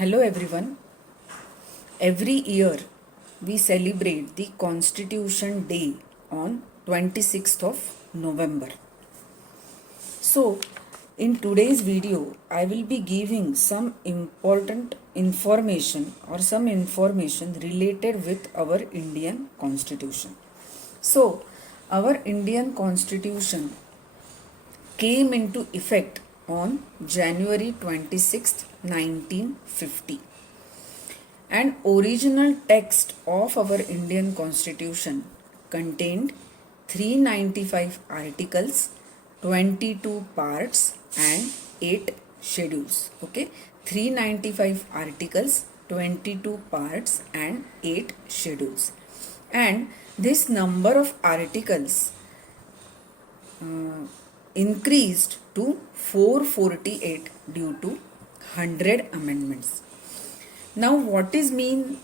Hello everyone. Every year we celebrate the Constitution Day on 26th of November. So, in today's video, I will be giving some important information or some information related with our Indian Constitution. So, our Indian Constitution came into effect on January 26th, 1950. An original text of our Indian Constitution contained 395 articles, 22 parts, and 8 schedules. Okay, 395 articles, 22 parts, and 8 schedules. And this number of articles increased to 448 due to 100 amendments. Now, what is mean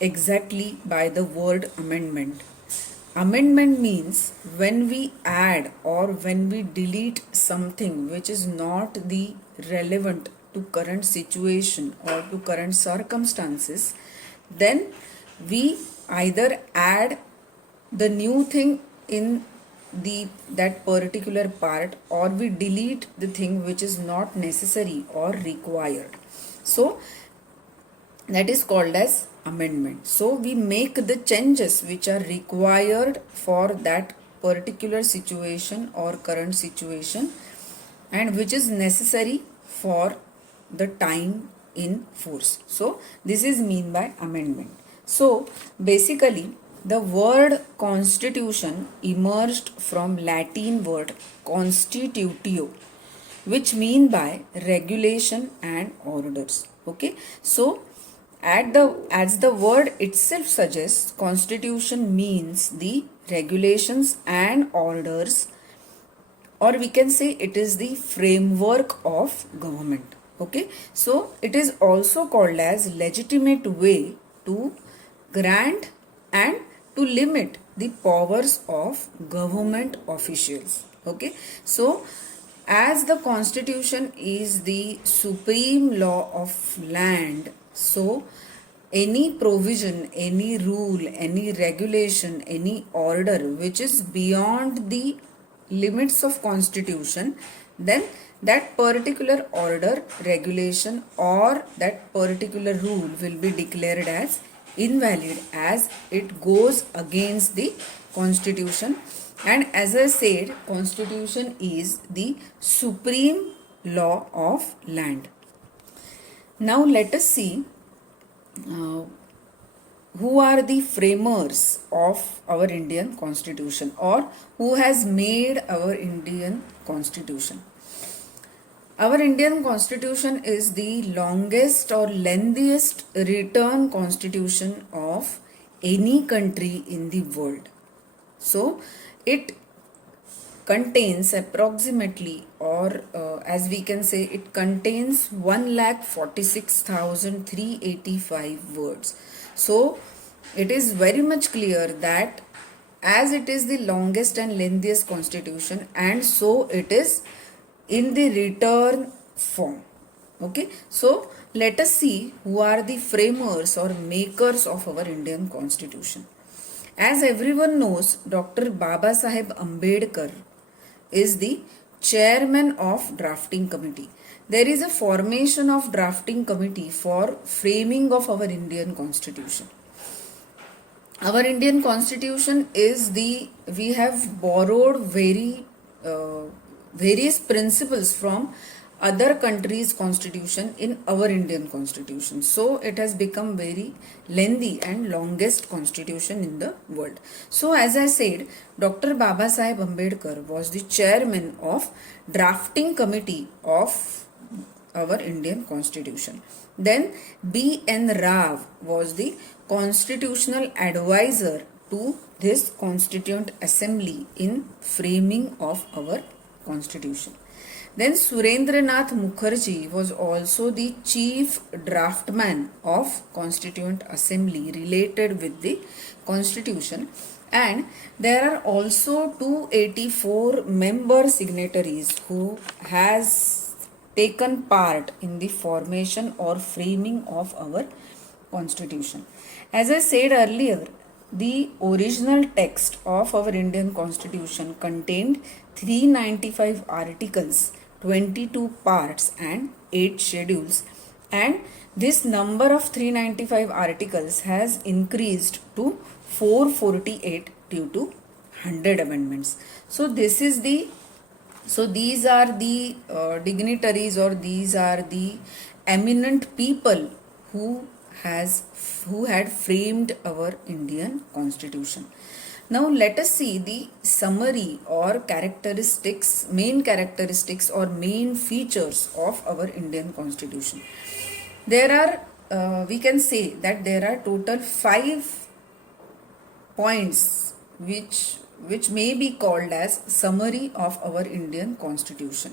exactly by the word amendment? Amendment means when we add or when we delete something which is not the relevant to current situation or to current circumstances, then we either add the new thing in that particular part, or we delete the thing which is not necessary or required. So that is called as amendment. So we make the changes which are required for that particular situation or current situation, and which is necessary for the time in force. So this is mean by amendment. So basically the word constitution emerged from Latin word constitutio, which mean by regulation and orders. Okay, so as the word itself suggests, constitution means the regulations and orders, or we can say it is the framework of government. Okay, so it is also called as legitimate way to grant and to limit the powers of government officials. Okay, so as the constitution is the supreme law of land, so any provision, any rule, any regulation, any order which is beyond the limits of constitution, then that particular order, regulation, or that particular rule will be declared as invalid, as it goes against the constitution. And as I said, constitution is the supreme law of land. Now let us see who are the framers of our Indian Constitution, or who has made our Indian Constitution. Our Indian Constitution is the longest or lengthiest written constitution of any country in the world. So it contains approximately, or as we can say, it contains 1,46,385 words. So it is very much clear that as it is the longest and lengthiest constitution, and so it is in the written form. Okay, so let us see who are the framers or makers of our Indian Constitution. As everyone knows, Dr. Baba Saheb Ambedkar is the chairman of drafting committee. There is a formation of drafting committee for framing of our Indian Constitution. Our Indian Constitution is we have borrowed various principles from other countries' constitution in our Indian Constitution. So it has become very lengthy and longest constitution in the world. So as I said, Dr. Baba Saheb Ambedkar was the chairman of drafting committee of our Indian Constitution. Then B.N. Rao was the constitutional advisor to this Constituent Assembly in framing of our Constitution. Then Surendranath Mukherjee was also the chief draftman of Constituent Assembly related with the Constitution, and there are also 284 member signatories who has taken part in the formation or framing of our constitution. As I said earlier, the original text of our Indian constitution contained 395 articles, 22 parts and 8 schedules, and this number of 395 articles has increased to 448 due to 100 amendments. So these are the dignitaries, or these are the eminent people who had framed our Indian constitution. Now let us see the summary or main characteristics or main features of our Indian constitution. There are we can say that there are total 5 points which may be called as summary of our Indian constitution.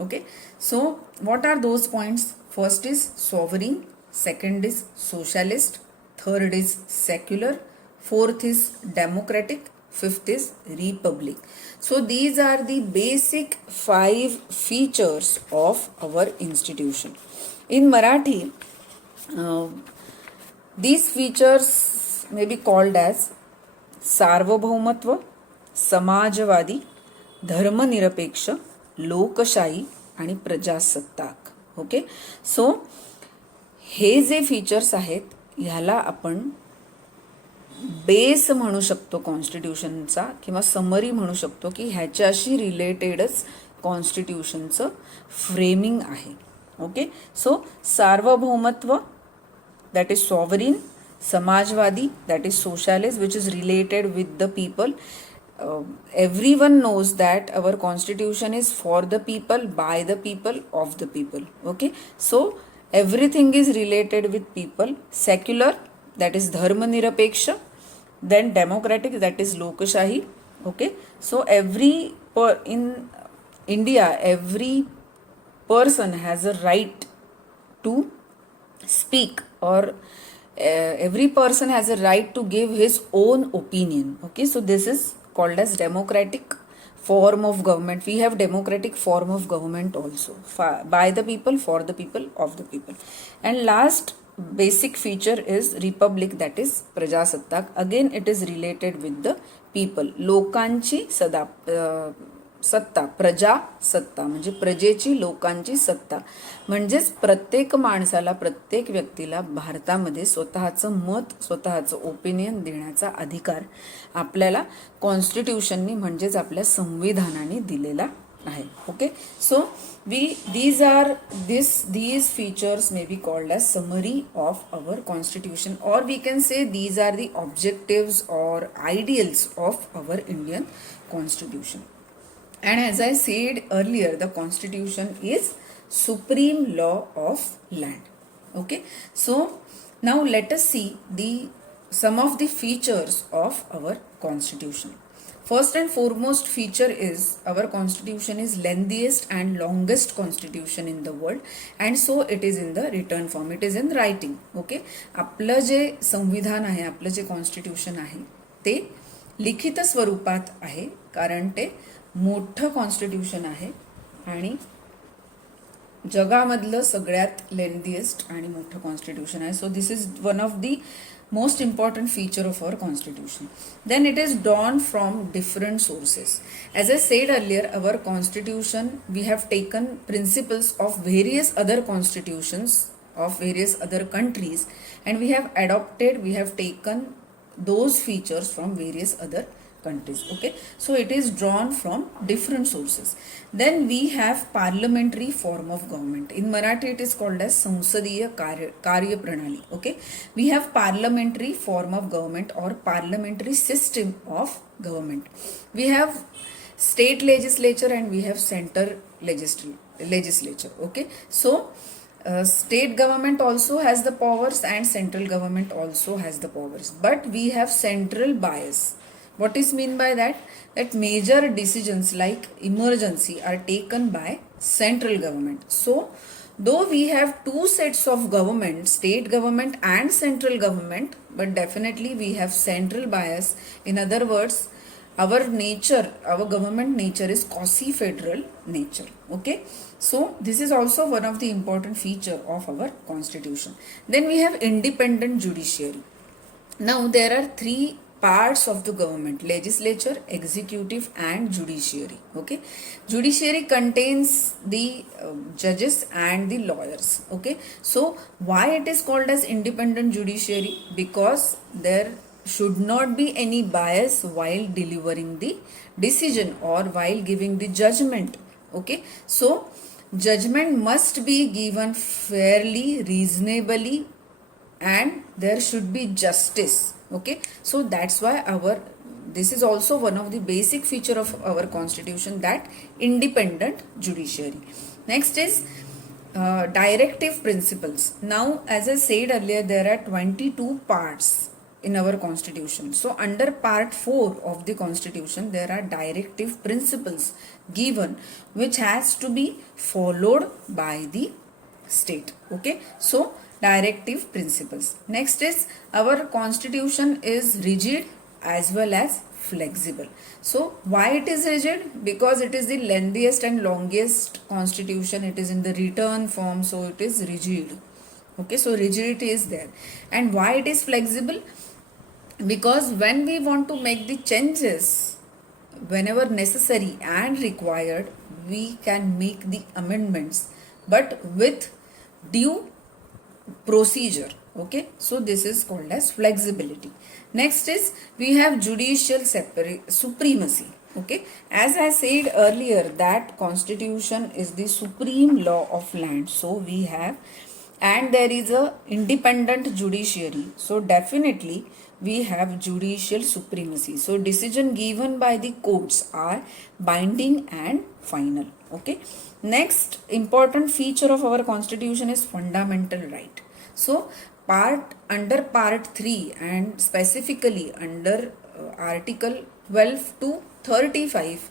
Okay, so what are those points? First is sovereign, second is socialist, third is secular, fourth is democratic, fifth is republic. So these are the basic 5 features of our institution. In Marathi, these features may be called as सार्वभौमत्व, Samajwadi, धर्मनिरपेक्ष, लोकशाही आणि प्रजासत्ताक. Okay, सो हे जे features आहेत ह्याला आपण base म्हणू शकतो कॉन्स्टिट्यूशनचा, किंवा समरी म्हणू शकतो की ह्याच्याशी रिलेटेडच कॉन्स्टिट्यूशनचं फ्रेमिंग आहे. ओके, सो सार्वभौमत्व, that is sovereign, Samajwadi, that is socialist, which is related with the people. Everyone knows that our constitution is for the people, by the people, of the people. Okay, so everything is related with people. Secular, that is Dharma Nirapeksha. Then democratic, that is Lokashahi. Okay, so in India, every person has a right to speak, or every person has a right to give his own opinion. Okay, so this is called as democratic form of government. We have democratic form of government also, by the people, for the people, of the people. And last basic feature is republic, that is prajasattak. Again it is related with the people. लोकांची सत्ता, प्रजा सत्ता म्हणजे प्रजेची, लोकांची सत्ता, म्हणजेच प्रत्येक माणसाला, प्रत्येक व्यक्तीला भारतामध्ये स्वतःचं मत, स्वतःचं ओपिनियन देण्याचा अधिकार आपल्याला कॉन्स्टिट्यूशननी म्हणजेच आपल्या संविधानाने दिलेला आहे. Okay, so these features may be called as summary of our constitution, or we can say these are the objectives or ideals of our Indian constitution. And as I said earlier, the constitution is supreme law of land. Okay, so now let us see some of the features of our constitution. First and foremost feature is our constitution is lengthiest and longest constitution in the world, and so it is in the written form, it is in writing. Okay, आपलं जे संविधान आहे, आपलं जे constitution आहे ते लिखित स्वरूपात आहे, कारण ते मोठं कॉन्स्टिट्यूशन आहे आणि जगामधलं सगळ्यात लेंथीएस्ट आणि मोठं कॉन्स्टिट्यूशन आहे. So this is one of the most important feature of our constitution. Then it is drawn from different sources. As I said earlier, our constitution, we have taken principles of various other constitutions of various other countries, and we have taken those features from various other countries. Okay, so it is drawn from different sources. Then we have parliamentary form of government. In Marathi it is called as Sansadiya Karya Pranali. Okay, we have parliamentary form of government or parliamentary system of government. We have state legislature and we have center legislature. Okay, so state government also has the powers and central government also has the powers, but we have central bias. What is mean by that? That major decisions like emergency are taken by central government. So though we have two sets of government, state government and central government, but definitely we have central bias. In other words, our nature, our government nature is quasi federal nature. Okay, so this is also one of the important feature of our constitution. Then we have independent judiciary. Now there are three parts of the government: legislature, executive and judiciary. Okay, judiciary contains the judges and the lawyers. Okay, so why it is called as independent judiciary? Because there should not be any bias while delivering the decision or while giving the judgment. Okay, so judgment must be given fairly, reasonably, and there should be justice. Okay, so that's why our, this is also one of the basic feature of our constitution, that independent judiciary. Next is directive principles. Now, as I said earlier, there are 22 parts in our constitution. So under part 4 of the constitution, there are directive principles given which has to be followed by the state. Okay, so directive principles. Next is, our constitution is rigid as well as flexible. So why it is rigid? Because it is the lengthiest and longest constitution. It is in the written form, so it is rigid. Okay, so rigidity is there. And why it is flexible? Because when we want to make the changes, whenever necessary and required, we can make the amendments, but with due procedure. Okay, so this is called as flexibility. Next is, we have judicial supremacy. Okay, as I said earlier that constitution is the supreme law of land, so we have, and there is a independent judiciary, so definitely we have judicial supremacy. So decision given by the courts are binding and final. Okay, next important feature of our constitution is fundamental right. So under part 3 and specifically under article 12 to 35,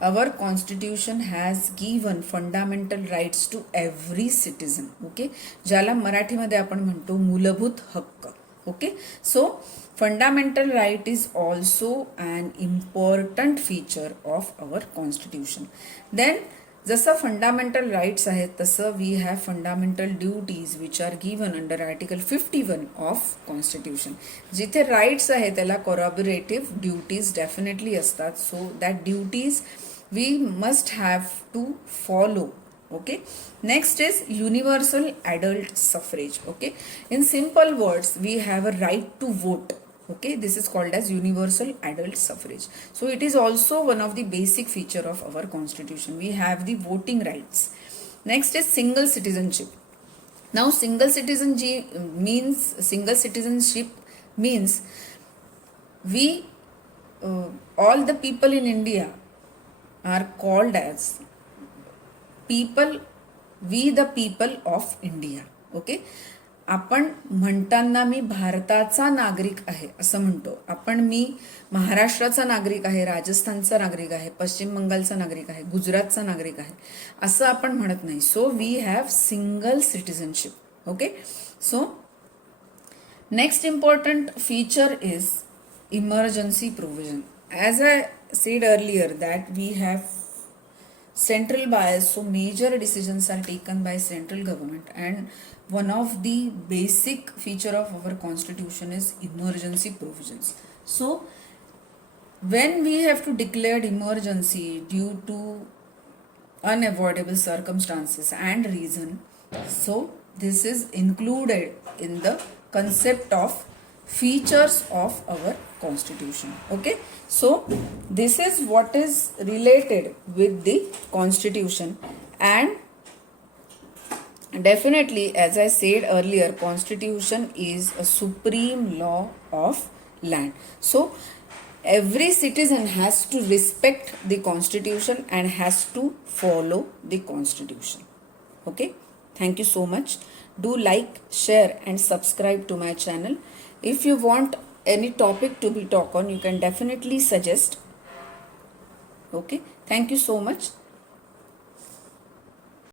our constitution has given fundamental rights to every citizen. Okay, ज्याला मराठीमध्ये आपण म्हणतो मूलभूत हक्क. Okay, so fundamental right is also an important feature of our constitution. Then जसं fundamental rights आहेत तसं we have fundamental duties which are given under article 51 of constitution. जिथे राईट्स आहे त्याला कोरॉबरेटिव्ह ड्युटीज डेफिनेटली असतात. So that duties we must have to follow. Okay, next is universal adult suffrage. Okay, in simple words, we have a right to vote. Okay, this is called as universal adult suffrage. So it is also one of the basic feature of our constitution. We have the voting rights. Next is single citizenship. Now single citizenship means we all the people in India are called as people, we the people of India. Okay, आपण म्हणताना मी भारताचा नागरिक आहे असं म्हणतो. आपण मी महाराष्ट्राचा नागरिक आहे, राजस्थानचा नागरिक आहे, पश्चिम बंगालचा नागरिक आहे, गुजरातचा नागरिक आहे असं आपण म्हणत नाही. So we have single citizenship. Okay, so next important feature is emergency provision. As I said earlier that we have central bias, so major decisions are taken by central government, and one of the basic feature of our constitution is emergency provisions. So when we have to declare emergency due to unavoidable circumstances and reason, so this is included in the concept of features of our constitution. Okay, so this is what is related with the constitution, and definitely, as I said earlier, constitution is a supreme law of land. So every citizen has to respect the constitution and has to follow the constitution. Okay, thank you so much. Do like, share and subscribe to my channel. If you want any topic to be talked on, you can definitely suggest. Okay, thank you so much.